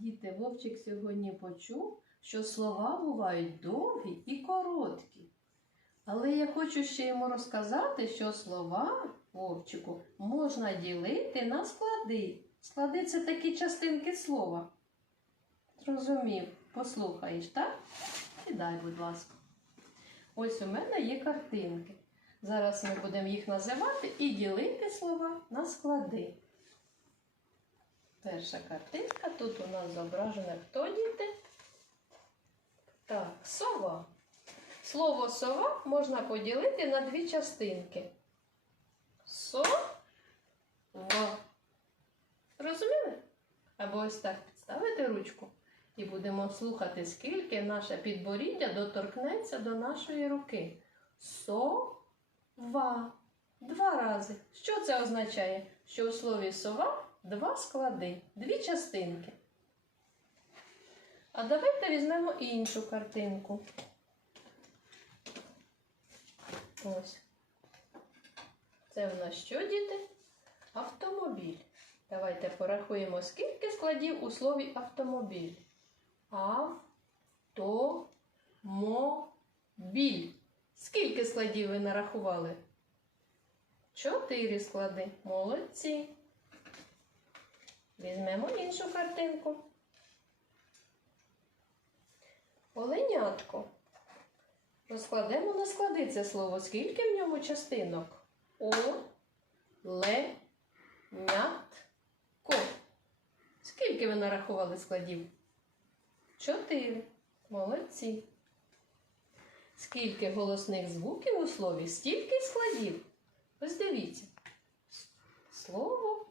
Діти, Вовчик сьогодні почув, що слова бувають довгі і короткі. Але я хочу ще йому розказати, що слова Вовчику можна ділити на склади. Склади це такі частинки слова. Зрозумів, послухаєш, так? Кидай, будь ласка. Ось у мене є картинки. Зараз ми будемо їх називати і ділити слова на склади. Перша картинка. Тут у нас зображено хто діти? Так, сова. Слово сова можна поділити на дві частинки. Сова. Розуміли? Або ось так підставити ручку і будемо слухати, скільки наше підборіддя доторкнеться до нашої руки. Сова. Два рази. Що це означає? Що у слові сова два склади, дві частинки. А давайте візьмемо іншу картинку. Ось. Це в нас що, діти? Автомобіль. Давайте порахуємо, скільки складів у слові автомобіль. Автомобіль. Скільки складів ви нарахували? Чотири склади. Молодці. Візьмемо іншу картинку. Оленятко. Розкладемо на склади це слово. Скільки в ньому частинок? О, ле, нят, ко. Скільки ви нарахували складів? Чотири. Молодці. Скільки голосних звуків у слові? Стільки складів. Ось дивіться. Слово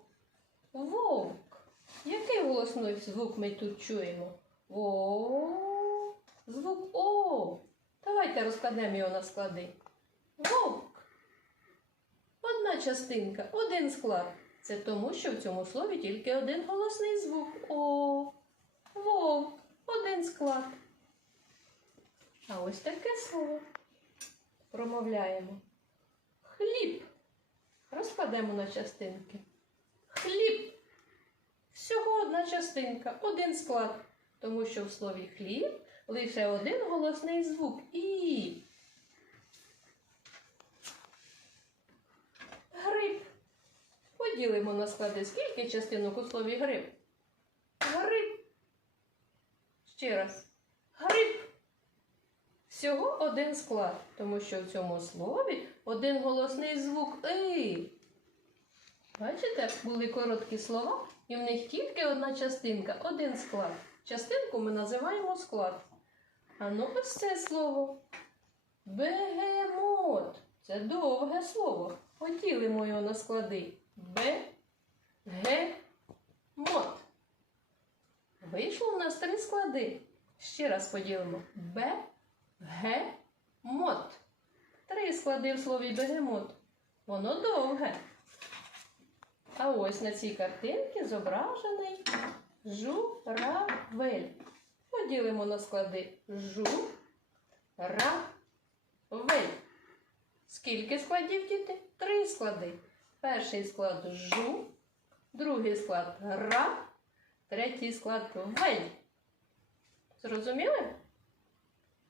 вовк. Який голосний звук ми тут чуємо? О. Звук О. Давайте розкладемо його на склади. Вовк. Одна частинка, один склад. Це тому, що в цьому слові тільки один голосний звук. О. Вовк. Один склад. А ось таке слово. Промовляємо. Розкладемо на частинки. Хліб. Всього одна частинка, один склад. Тому що в слові хліб лише один голосний звук І. Гриб. Поділимо на склади. Скільки частинок у слові гриб? Гриб. Ще раз. Гриб. Всього один склад, тому що в цьому слові один голосний звук И. Бачите, були короткі слова, і в них тільки одна частинка, один склад. Частинку ми називаємо склад. А ну ось це слово. Бегемот. Це довге слово. Поділимо його на склади. Б-ге-мот. Вийшло у нас три склади. Ще раз поділимо. Б-ге-мот. Три склади в слові бегемот. Воно довге. А ось на цій картинці зображений журавель. Поділимо на склади жу-ра-вель. Скільки складів, діти? Три склади. Перший склад жу, другий склад ра, третій склад вель. Зрозуміли?